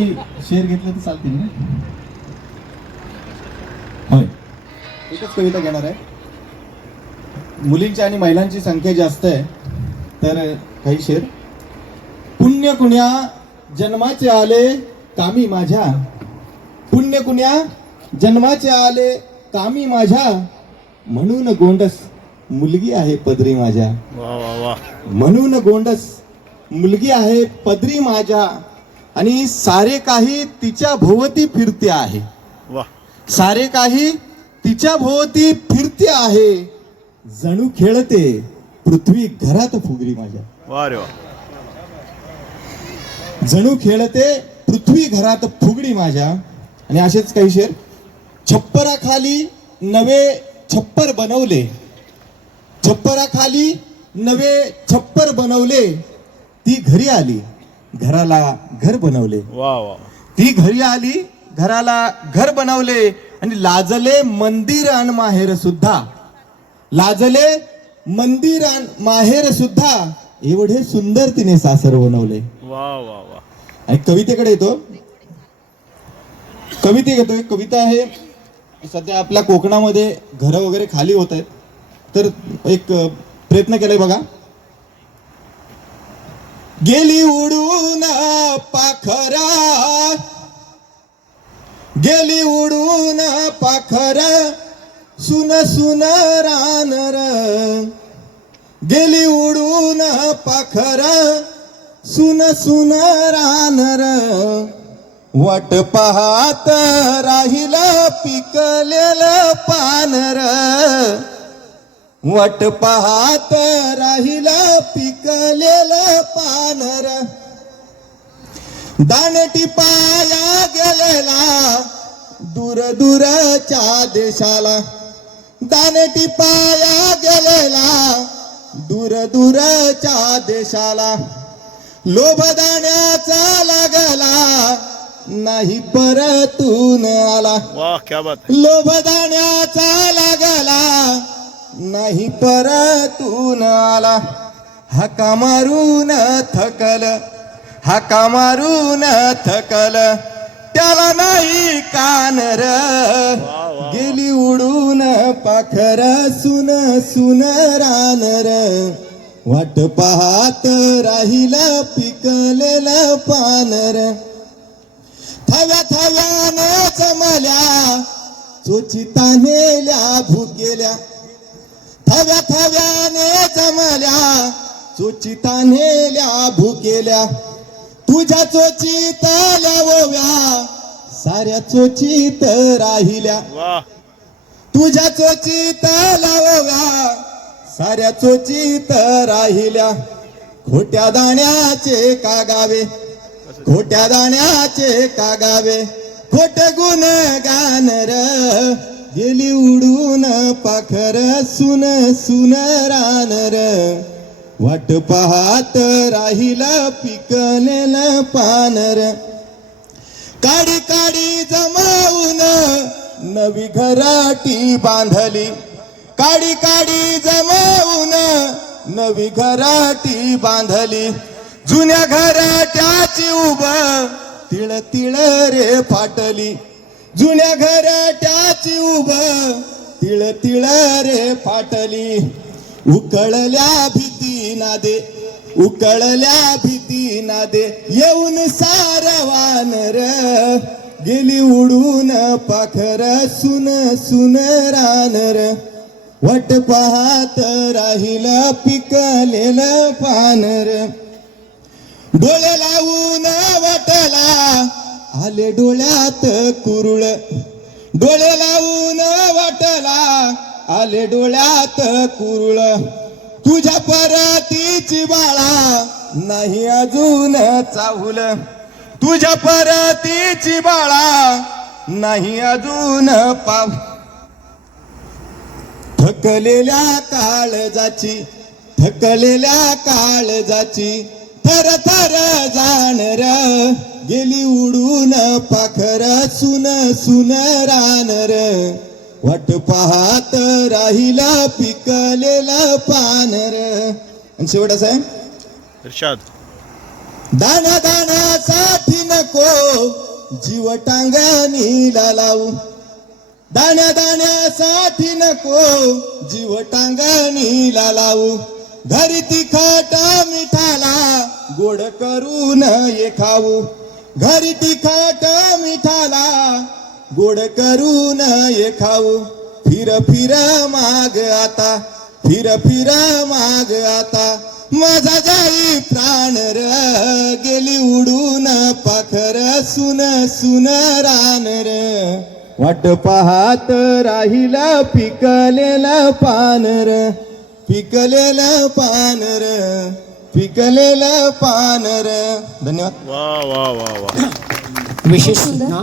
Share घेतलं तर चालतील ना? होय. एकच कविता घेणार आहे. मुलींची आणि महिलांची संख्या जास्त आहे तर काही शेर. पुण्य कुण्या जन्माचे आले कामी माझ्या. पुण्य कुण्या जन्माचे आले कामी माझ्या. म्हणून गोंडस मुलगी आहे पदरी माझ्या. म्हणून गोंडस मुलगी आहे पदरी माझ्या. आणि सारे काही तिच्या भोवती फिरते आहे. सारे काही तिच्या भोवती फिरते आहे. जणू खेळते पृथ्वी घरात फुगरी माझ्या. जणू खेळते पृथ्वी घरात फुगडी माझ्या. आणि असेच काही शेर. छप्पराखाली नवे छप्पर बनवले. छप्पराखाली नवे छप्पर बनवले. ती घरी आली. घराला घर बनवले. वा वा ती घरी आली घराला घर बनवले आणि लाजले मंदिर आणि माहेर सुद्धा. लाजले मंदिर आणि माहेर सुद्धा एवढे सुंदर तिने सासर बनवले. वा वा वा. आणि कवितेकडे येतो. कविते घेतोय कविता आहे. सध्या आपल्या कोकणामध्ये घरं वगैरे खाली होत आहेत. तर एक प्रयत्न केलाय बघा. गेली उडून पाखरा. गेली उडून पाखरा. सुन सुन रानर गेली उडून पाखरा. सुन सुन रानर वाट पाहत राहिलं पिकलेलं पानर वाट पाहत राहिलं पिकलेलं पानर. दानटी पाया गेलेला दूर दूरच्या देशाला. दानटी पाया गेलेला दूर दूरच्या देशाला. लोभ दाण्याचा लागला नाही परतून आला. वा क्या बात लोभ दाण्याचा लागला नाही परतून आला. हाका मारून थकल हाका मारून थकल. त्याला नाही कानर. गेली उडून पाखर सुन सुन रानर. वाट पाहत राहिला पिकलेलं पानर. थव्या थव्यानं जमल्या चोचिता नेल्या भुकेल्या. थव्या थव्याने जमल्या चोचिता नेल्या भुकेल्या. तुझ्या चोचीत ओव्या साऱ्या चोचीत राहिल्या. तुझ्या चोचीत लावव्या साऱ्या चोचीत राहिल्या. खोट्या दाण्याचे कागावे खोट्या दाण्याचे कागावे खोट गुण गानर गेली उडून पाखर सुन सुन रानर वाट पाहत राहिला पिकलेलं पानर काडी काडी जमावून नवी घराटी बांधली. काडी काडी जमावून नवी घराटी बांधली. जुन्या घराट्याची उभ तिळ तिळ रे फाटली. जुन्या पायाची उभ तिळ तिळ रे फाटली उकळल्या भीती नादे उकळल्या भीती नादे. येऊन सारवानर गेली उडून पाखर सुन सुन रानर वट पाहत राहिलं पिकलेलं पानर डोळे लावून वटला आले डोळ्यात कुरुळ. डोळे लावून वाटला आले डोळ्यात कुरुळ. तुझ्या परतीची बाळा नाही अजून चाहुल. तुझ्या परतीची बाळा नाही अजून पाव थकलेल्या काळजाची थकलेल्या काळजाची थर थर जाणर गेली उडून पाखर सुन सुन रानर वाट पाहत राहिला पिकलेला पानर आणि शेवट असं आहे. दाण्या दाण्यासाठी नको जीव टांगणीला लावू. दाण्या दाण्यासाठी नको जीव टांगणीला लावू. घरी तिखट मिठाला गोड करून ये खाऊ. घरी तिखट मिठाला गोड करून ये खाऊ. फिर फिर माग आता फिर फिर माग आता. माझा जाई प्राण र गेली उडून पाखर सुन सुन रान र. वाट पाहत राहिला पिकलेलं र. पिकलेलं पानर पिकलेलं पानर धन्यवाद. वा वा वा वा. विशेष सूचना